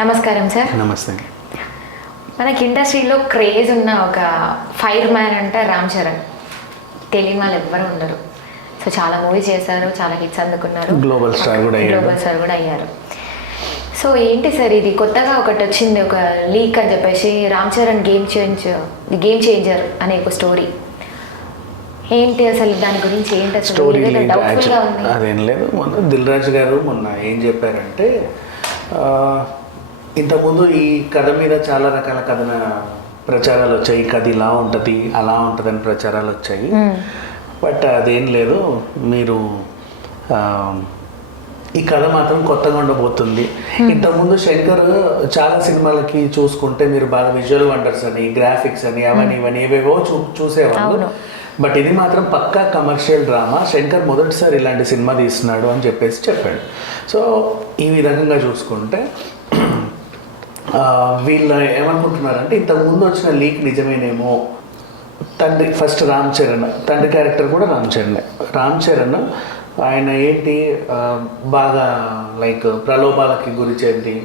నమస్కారం సార్. నమస్తే. మనకి ఇండస్ట్రీలో క్రేజ్ ఉన్న ఒక ఫైర్ మ్యాన్ అంటే రామ్ చరణ్. తెలియని వాళ్ళు ఎవ్వరు ఉండరు. సో చాలా మూవీ చేశారు, చాలా హిట్స్ అందుకున్నారు, గ్లోబల్ స్టార్ కూడా అయ్యారు. సో ఏంటి సార్ ఇది కొత్తగా ఒకటి వచ్చింది, ఒక లీక్ అని చెప్పేసి రామ్ చరణ్ గేమ్ చేంజర్ అనే ఒక స్టోరీ. ఏంటి అసలు దాని గురించి ఏంటి అసలు? డౌట్ఫుల్గా ఉంది. అదేం లేదు, మొన్న దిల్ రాజు గారు మొన్న ఏం చెప్పారంటే, ఇంతకుముందు ఈ కథ మీద చాలా రకాల కథన ప్రచారాలు వచ్చాయి. కథ ఇలా ఉంటుంది అలా ఉంటుంది అని ప్రచారాలు వచ్చాయి. బట్ అదేం లేదు, మీరు ఈ కథ మాత్రం కొత్తగా ఉండబోతుంది. ఇంతకుముందు శంకర్ చాలా సినిమాలకి చూసుకుంటే మీరు బాగా విజువల్ వండర్స్ అని, గ్రాఫిక్స్ అని, అవన్నీ ఇవన్నీ ఏవేవో చూసేవాళ్ళు. బట్ ఇది మాత్రం పక్కా కమర్షియల్ డ్రామా. శంకర్ మొదటిసారి ఇలాంటి సినిమా తీస్తున్నాడు అని చెప్పాడు. సో ఈ విధంగా చూసుకుంటే వీళ్ళు ఏమనుకుంటున్నారంటే, ఇంతకుముందు వచ్చిన లీక్ నిజమేనేమో. తండ్రి ఫస్ట్ రామ్ చరణ్, తండ్రి క్యారెక్టర్ కూడా రామ్ చరణ్ ఆయన ఏంటి బాగా లైక్ ప్రలోభాలకి గురి చెంది,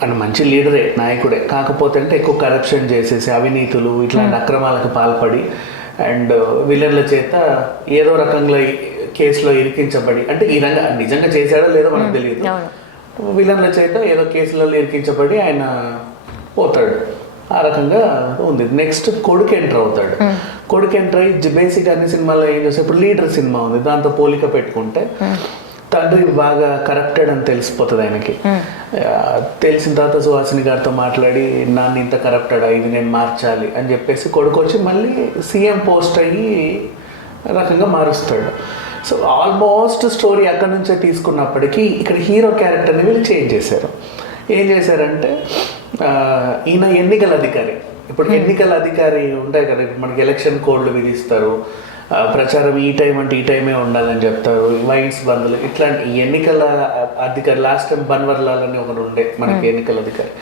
ఆయన మంచి లీడరే, నాయకుడే, కాకపోతే అంటే ఎక్కువ కరప్షన్ చేసేసి అవినీతులు ఇట్లాంటి అక్రమాలకు పాల్పడి అండ్ విలన్ల చేత ఏదో రకంగా కేసులో ఇరికించబడి, అంటే ఈ రంగా నిజంగా చేశాడో లేదో మనకు తెలియదు, విలన్ల చేత ఏదో కేసులలో ఇరికించబడి ఆయన పోతాడు. ఆ రకంగా ఉంది. నెక్స్ట్ కొడుకు ఎంటర్ అవుతాడు. కొడుకు ఎంటర్ అయ్యి బేసిక్ అన్ని సినిమాల్లో ఏం చేస్తే, ఇప్పుడు లీడర్ సినిమా ఉంది, దాంతో పోలిక పెట్టుకుంటే తండ్రి బాగా కరప్టెడ్ అని తెలిసిపోతుంది ఆయనకి. తెలిసిన తర్వాత సుహాసిని గారితో మాట్లాడి, నాన్న ఇంత కరప్టెడా, ఇది నేను మార్చాలి అని చెప్పేసి కొడుకు వచ్చి మళ్ళీ సీఎం పోస్ట్ అయ్యి రకంగా మారుస్తాడు. సో ఆల్మోస్ట్ స్టోరీ అక్కడి నుంచే తీసుకున్నప్పటికీ ఇక్కడ హీరో క్యారెక్టర్ని వీళ్ళు చేంజ్ చేశారు. ఏం చేశారంటే, ఈయన ఎన్నికల అధికారి. ఇప్పుడు ఎన్నికల అధికారి ఉంటాయి కదా, ఇప్పుడు మనకి ఎలక్షన్ కోడ్లు విధిస్తారు, ప్రచారం ఈ టైం అంటే ఈ టైమే ఉండాలని చెప్తారు, వైన్స్ బంధులు, ఇట్లాంటి ఎన్నికల అధికారి. లాస్ట్ టైం బన్వర్లాల్ అని ఒకడు ఉండే మనకి ఎన్నికల అధికారి.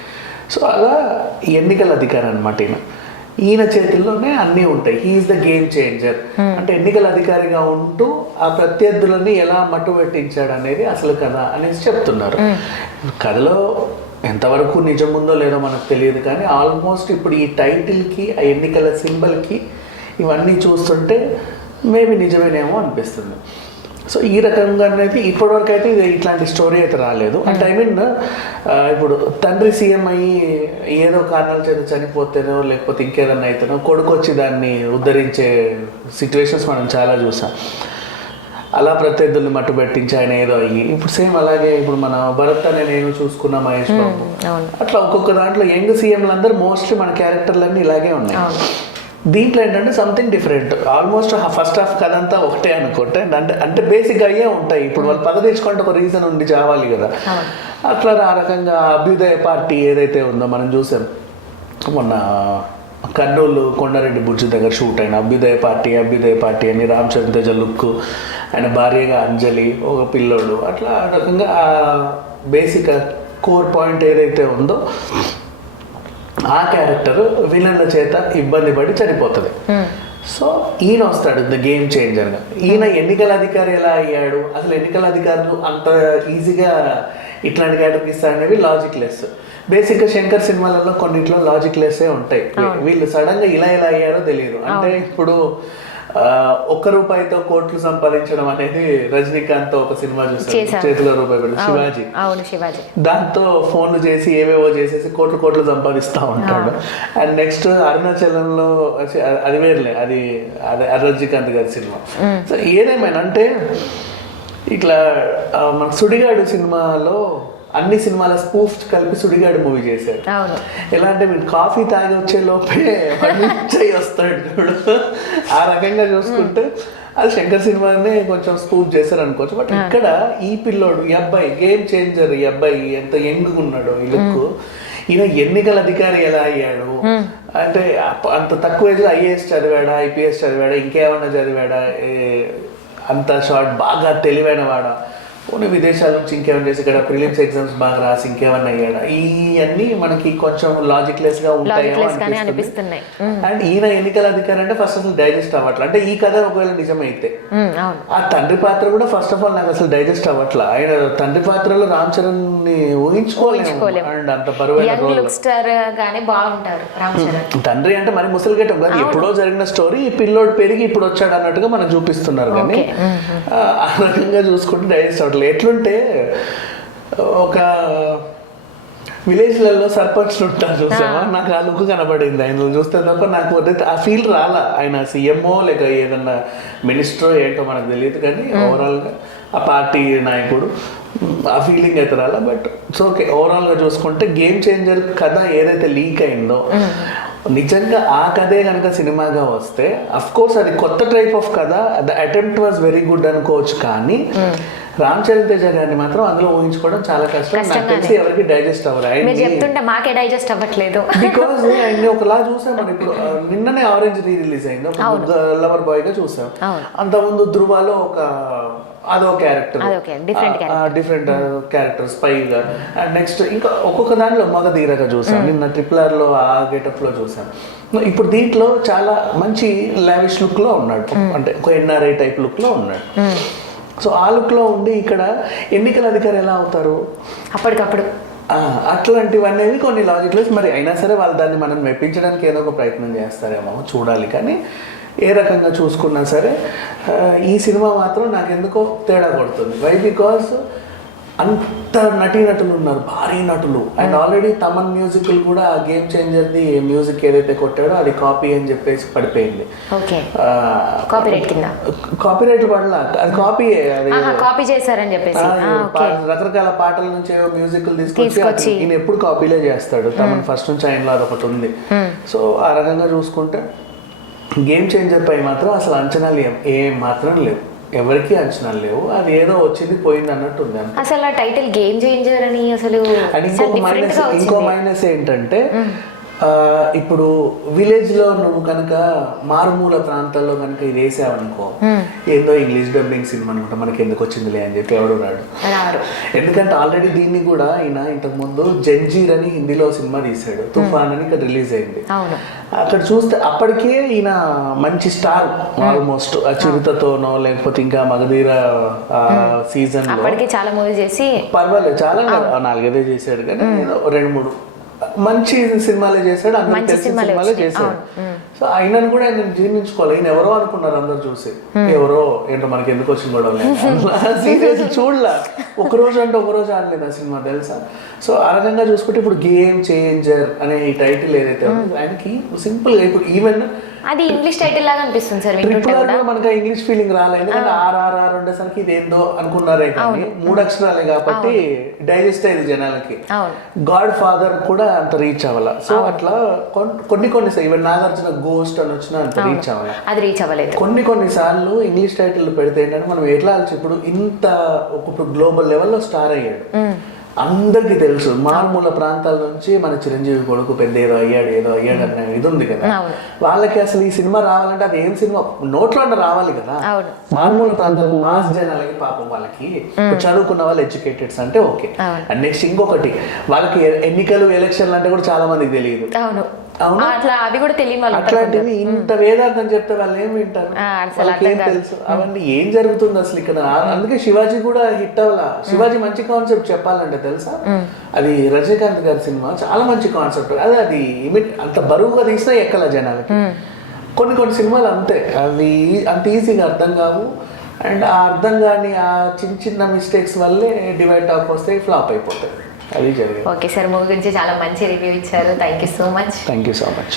సో అలా ఎన్నికల అధికారి అనమాట ఈయన చేతుల్లోనే అన్నీ ఉంటాయి. He's the game changer. అంటే ఎన్నికల అధికారిగా ఉంటూ ఆ ప్రత్యర్థులని ఎలా మట్టు పెట్టించాడు అనేది అసలు కథ అనేసి చెప్తున్నారు. కథలో ఎంతవరకు నిజం ఉందో లేదో మనకు తెలియదు, కానీ ఆల్మోస్ట్ ఇప్పుడు ఈ టైటిల్కి, ఆ ఎన్నికల సింబల్కి ఇవన్నీ చూస్తుంటే మేబీ నిజమేనేమో అనిపిస్తుంది. సో ఈ రకంగా అనేది ఇప్పటివరకు అయితే ఇట్లాంటి స్టోరీ అయితే రాలేదు. అంటే ఐ మీన్ ఇప్పుడు తండ్రి సీఎం అయ్యి ఏదో కారణాల చేత చనిపోతేనో లేకపోతే ఇంకేదన్నా అయితేనో కొడుకు వచ్చి దాన్ని ఉద్ధరించే సిచ్యువేషన్స్ మనం చాలా చూసాం. అలా ప్రత్యర్థుల్ని మట్టు పెట్టించి ఆయన ఏదో అయ్యి, ఇప్పుడు సేమ్ అలాగే ఇప్పుడు మన భరత్ అనే నేను చూసుకున్న మహేష్ బాబు, అట్లా ఒక్కొక్క దాంట్లో యంగ్ సీఎంలు అందరూ మోస్ట్లీ మన క్యారెక్టర్లన్నీ ఇలాగే ఉన్నాయి. దీంట్లో ఏంటంటే something different. Almost first half కథ అంతా ఒకటే అనుకుంటే, అంటే బేసిక్గా అయ్యే ఉంటాయి. ఇప్పుడు వాళ్ళు పగ తెచ్చుకుంటే ఒక రీజన్ ఉండి చావాలి కదా. అట్లా ఆ రకంగా అభ్యుదయ పార్టీ ఏదైతే ఉందో మనం చూసాం మొన్న కర్నూలు కొండారెడ్డి బుర్జి దగ్గర షూట్ అయిన అభ్యుదయ పార్టీ అని రామ్ చరణ్ తేజ లుక్, ఆయన భార్యగా అంజలి, ఒక పిల్లోడు, అట్లా ఆ రకంగా ఆ బేసిక్ కోర్ పాయింట్ ఏదైతే ఉందో ఆ క్యారెక్టర్ విలన్ల చేత ఇబ్బంది పడి చనిపోతుంది. సో ఈయన వస్తాడు ద గేమ్ చేంజర్గా. ఈయన ఎన్నికల అధికారి ఎలా అయ్యాడు, అసలు ఎన్నికల అధికారులు అంత ఈజీగా ఇట్లాంటి క్యారెక్టర్ ఇస్తారనేవి లాజిక్ లెస్. బేసిక్గా శంకర్ సినిమాలలో కొన్నిట్లో లాజిక్ లెస్సే ఉంటాయి. వీళ్ళు సడన్గా ఇలా అయ్యారో తెలియదు. అంటే ఇప్పుడు 1 రూపాయితో కోట్లు సంపాదించడం అనేది రజనీకాంత్ ఒక సినిమా చూసారు, చేతిలో రూపాయి పెట్టి, శివాజీ. దాంతో ఫోన్లు చేసి ఏవేవో చేసేసి కోట్లు సంపాదిస్తూ ఉంటాడు. అండ్ నెక్స్ట్ అరుణాచలంలో అది వేర్లే, అది రజనీకాంత్ గారి సినిమా. సో ఏదేమైనా అంటే ఇట్లా మన సుడిగాడు సినిమాలో అన్ని సినిమాల స్పూఫ్ కలిపి సుడిగాడు మూవీ చేశారు. ఎలా అంటే మీరు కాఫీ తాగి వచ్చే లోపే వస్తాడు. ఆ రకంగా చూసుకుంటే అది శంకర్ సినిమానే కొంచెం స్పూఫ్ చేశారు అనుకోవచ్చు. బట్ ఇక్కడ ఈ పిల్లోడు, ఈ అబ్బాయి గేమ్ చేంజర్, ఈ అబ్బాయి ఎంత యంగ్ ఉన్నాడు, ఈ లుక్. ఈయన ఎన్నికల అధికారి ఎలా అయ్యాడు అంటే, అంత తక్కువ ఏజ్లో ఐఏఎస్ చదివాడా, ఐపీఎస్ చదివాడా, ఇంకేమన్నా చదివాడా, అంత షార్ట్ బాగా తెలివైన వాడా, ఓన్లీ విదేశాల నుంచి ఇంకేమైనా చేసి ఇక్కడ ప్రిలిమ్స్ ఎగ్జామ్స్ బాగా రాసి ఇంకేమన్నా అయ్యాడా, ఇవన్నీ మనకి కొంచెం లాజిక్లెస్ గా ఉంటాయేమో అనిపిస్తున్నాయి. అండ్ ఈయన ఎన్నికల అధికారి అంటే ఫస్ట్ అసలు డైజెస్ట్ అవ్వట్లే. అంటే ఈ కథ ఒకవేళ నిజమైతే ఆ తండ్రి పాత్ర కూడా ఫస్ట్ ఆఫ్ ఆల్ నాకు అసలు డైజెస్ట్ అవ్వట్లా. ఆయన తండ్రి పాత్రలో రామ్ చరణ్ ని ఊహించుకోలేము. అండ్ అంత బరువైన తండ్రి అంటే మరి ముసలి గెటం కాదు, ఎప్పుడో జరిగిన స్టోరీ, పిల్లోడు పెరిగి ఇప్పుడు వచ్చాడు అన్నట్టుగా మనం చూపిస్తున్నారు. కానీ ఆ రకంగా చూసుకుంటే డైజెస్ట్ అవ్వట్లేదు. ఎట్లుంటే ఒక విలేజ్లలో సర్పంచ్లు ఉంటారు చూసావా, నాకు ఆ లుక్ కనబడింది ఆయన చూస్తే తప్ప. నాకు ఆ ఫీల్ రాలా. ఆయన సీఎంఓ లేక ఏదన్నా మినిస్టర్ ఏంటో మనకు తెలియదు, కానీ ఓవరాల్గా ఆ పార్టీ నాయకుడు ఆ ఫీలింగ్ అయితే రాలా. But it's okay. ఓవరాల్గా చూసుకుంటే గేమ్ చేంజర్ కథ ఏదైతే లీక్ అయిందో, నిజంగా ఆ కథే కనుక సినిమాగా వస్తే అఫ్ కోర్స్ అది కొత్త టైప్ ఆఫ్ కథ, the attempt was very good అనుకోవచ్చు. కానీ రామ్ చరణ్ తేజ గారిని మాత్రం అందులో ఊహించుకోవడం చాలా కష్టం. నాకు తెలిసి ఎవరికి డైజెస్ట్ అవ్వరు. మాకే డైజెస్ట్ అవ్వట్లేదు బికాజ్ ఆయన్ని ఒకలా చూసాం మనం. ఇప్పుడు నిన్ననే ఆరెంజ్ రిలీజ్ అయింది, లవర్ బాయ్ గా చూసాం. అంతకుముందు ధృవాలో అదో క్యారెక్టర్, డిఫరెంట్ క్యారెక్టర్ స్పైగా. అండ్ నెక్స్ట్ ఇంకా ఒక్కొక్క దాంట్లో మగధీరగా చూసాం. నిన్న ట్రిపులర్ లో ఆ గెటప్ లో చూసాం. ఇప్పుడు దీంట్లో చాలా మంచి లావిష్ లుక్ లో ఉన్నాడు, అంటే ఒక ఎన్ఆర్ఐ టైప్ లుక్ లో ఉన్నాడు. సో ఆ లుక్ లో ఉండి ఇక్కడ ఎన్నికల అధికారి ఎలా అవుతారు అప్పటికప్పుడు, అట్లాంటివన్నీ కొన్ని లాజిక్లెస్. మరి అయినా సరే వాళ్ళు దాన్ని మనం మెప్పించడానికి ఏదో ఒక ప్రయత్నం చేస్తారేమో, చూడాలి. కానీ ఏ రకంగా చూసుకున్నా సరే ఈ సినిమా మాత్రం నాకు ఎందుకో తేడా కొడుతుంది. వై? బికాస్ అంత నటీనటులు ఉన్నారు, భారీ నటులు. అండ్ ఆల్రెడీ తమన్ మ్యూజిక్లు కూడా ఆ గేమ్ చేంజర్ది మ్యూజిక్ ఏదైతే కొట్టాడో అది కాపీ అని చెప్పేసి పడిపోయింది. కాపీరైట్ పడలా, అది కాపీ చేశారని చెప్పేసి రకరకాల పాటల నుంచి మ్యూజిక్లు తీసుకొచ్చి ఈయన ఎప్పుడు కాపీలే చేస్తాడు. తమన్ ఫస్ట్ నుంచి ఆయనలో అదొకటి ఉంది. సో ఆ రకంగా చూసుకుంటే గేమ్ చేంజర్ పై మాత్రం అసలు అంచనాలు ఏం మాత్రం లేవు, ఎవరికి అంచనాలు లేవు. అది ఏదో వచ్చింది పోయింది అన్నట్టు ఉంది. అసలు ఆ టైటిల్ గేమ్ చేంజర్ అని అసలు. ఇంకో మైనస్ ఏంటంటే ఇప్పుడు విలేజ్ లో నువ్వు కనుక మారుమూల ప్రాంతాల్లో కనుక ఇది వేసావనుకో, ఏదో ఇంగ్లీష్ డబ్బింగ్ సినిమా అనుకుంటా, మనకి ఎందుకు వచ్చిందిలే అని చెప్పి ఎవడు రాడు. ఎందుకంటే ఆల్రెడీ దీన్ని కూడా ఈయన ఇంతకు ముందు జంజీర్ అని హిందీలో సినిమా తీసాడు, తుఫాన్ అని ఇక్కడ రిలీజ్ అయింది. అక్కడ చూస్తే అప్పటికే ఈయన మంచి స్టార్ ఆల్మోస్ట్. ఆ చిరుతతోనో లేకపోతే ఇంకా మగధీర సీజన్ లో చాలా మూవీ చేసి పర్వాలేదు, చాలా 4-5 చేశాడు. కానీ 2-3 మంచి సినిమాలే చేశాడు, అందరూ సినిమాలే చేశాడు. సో ఆయనను కూడా ఆయన జీర్ణించుకోవాలి. ఈయన ఎవరో అనుకున్నారు అందరు చూసి, ఎవరో ఏంటో మనకి ఎందుకు వచ్చింది కూడా సీరియస్ చూడలా. ఒకరోజు అంటే ఒకరోజు ఆడలేదు ఆ సినిమా, తెలుసా. సో ఆ రకంగా చూసుకుంటే ఇప్పుడు గేమ్ చేంజర్ అనే ఈ టైటిల్ ఏదైతే ఉందో ఆయనకి సింపుల్ గా, ఇప్పుడు ఈవెన్ అది ఇంగ్లీష్ టైటిల్ లాగా అనిపిస్తుంది సార్. మనకి ఇంగ్లీష్ ఫీలింగ్ రాలేదు, ఎందుకంటే ఆర్ఆర్ఆర్ ఉండేసరికి ఇది ఏందో అనుకున్నారే. కానీ 3 అక్షరాలే కాబట్టి డైజెస్ట్ అయ్యేది జనాలకి. గాడ్ ఫాదర్ కూడా అంత రీచ్ అవ్వాల. సో అట్లా కొన్ని ఈవెన్ నాగార్జున గోస్ట్ అని వచ్చినా అంత రీచ్ అవ్వాలి, అది రీచ్ అవ్వలేదు. కొన్ని సార్లు ఇంగ్లీష్ టైటిల్ పెడితే ఏంటంటే మనం ఎట్లా ఇప్పుడు ఇంత ఇప్పుడు గ్లోబల్ లెవెల్లో స్టార్ అయ్యాడు, అందరికి తెలుసు. మారుమూల ప్రాంతాల నుంచి మన చిరంజీవి కొడుకు పెద్ద ఏదో అయ్యాడు అనే ఇది ఉంది కదా. వాళ్ళకి అసలు ఈ సినిమా రావాలంటే అది ఏం సినిమా నోట్లో రావాలి కదా. మారుమూల ప్రాంతాలకు మాస్ జనాలకి పాపం వాళ్ళకి చదువుకున్న వాళ్ళు ఎడ్యుకేటెడ్స్ అంటే ఓకే. అండ్ నెక్స్ట్ ఇంకొకటి, వాళ్ళకి ఎన్నికలు ఎలక్షన్లు అంటే కూడా చాలా మందికి తెలియదు. అట్లాంటివి ఇంత వేదాంతం చెప్తే వాళ్ళు ఏం వింటారు, వాళ్ళకి ఏం తెలుసు అవన్నీ ఏం జరుగుతుంది అసలు ఇక్కడ. అందుకే శివాజీ కూడా హిట్ అవ్వాల. శివాజీ మంచి కాన్సెప్ట్ చెప్పాలంటే తెలుసా, అది రజనీకాంత్ గారి సినిమా చాలా మంచి కాన్సెప్ట్. అది అంత బరువుగా తీసినా ఎక్కల జనాలకి. కొన్ని సినిమాలు అంతే, అవి అంత ఈజీగా అర్థం కావు. అండ్ ఆ అర్థం కాని ఆ చిన్న మిస్టేక్స్ వల్లే డివైడ్ టాక్ వస్తే ఫ్లాప్ అయిపోతాయి. అది జరిగింది. ఓకే సార్, మూవీ గురించి చాలా మంచి రివ్యూ ఇచ్చారు. Thank you so much.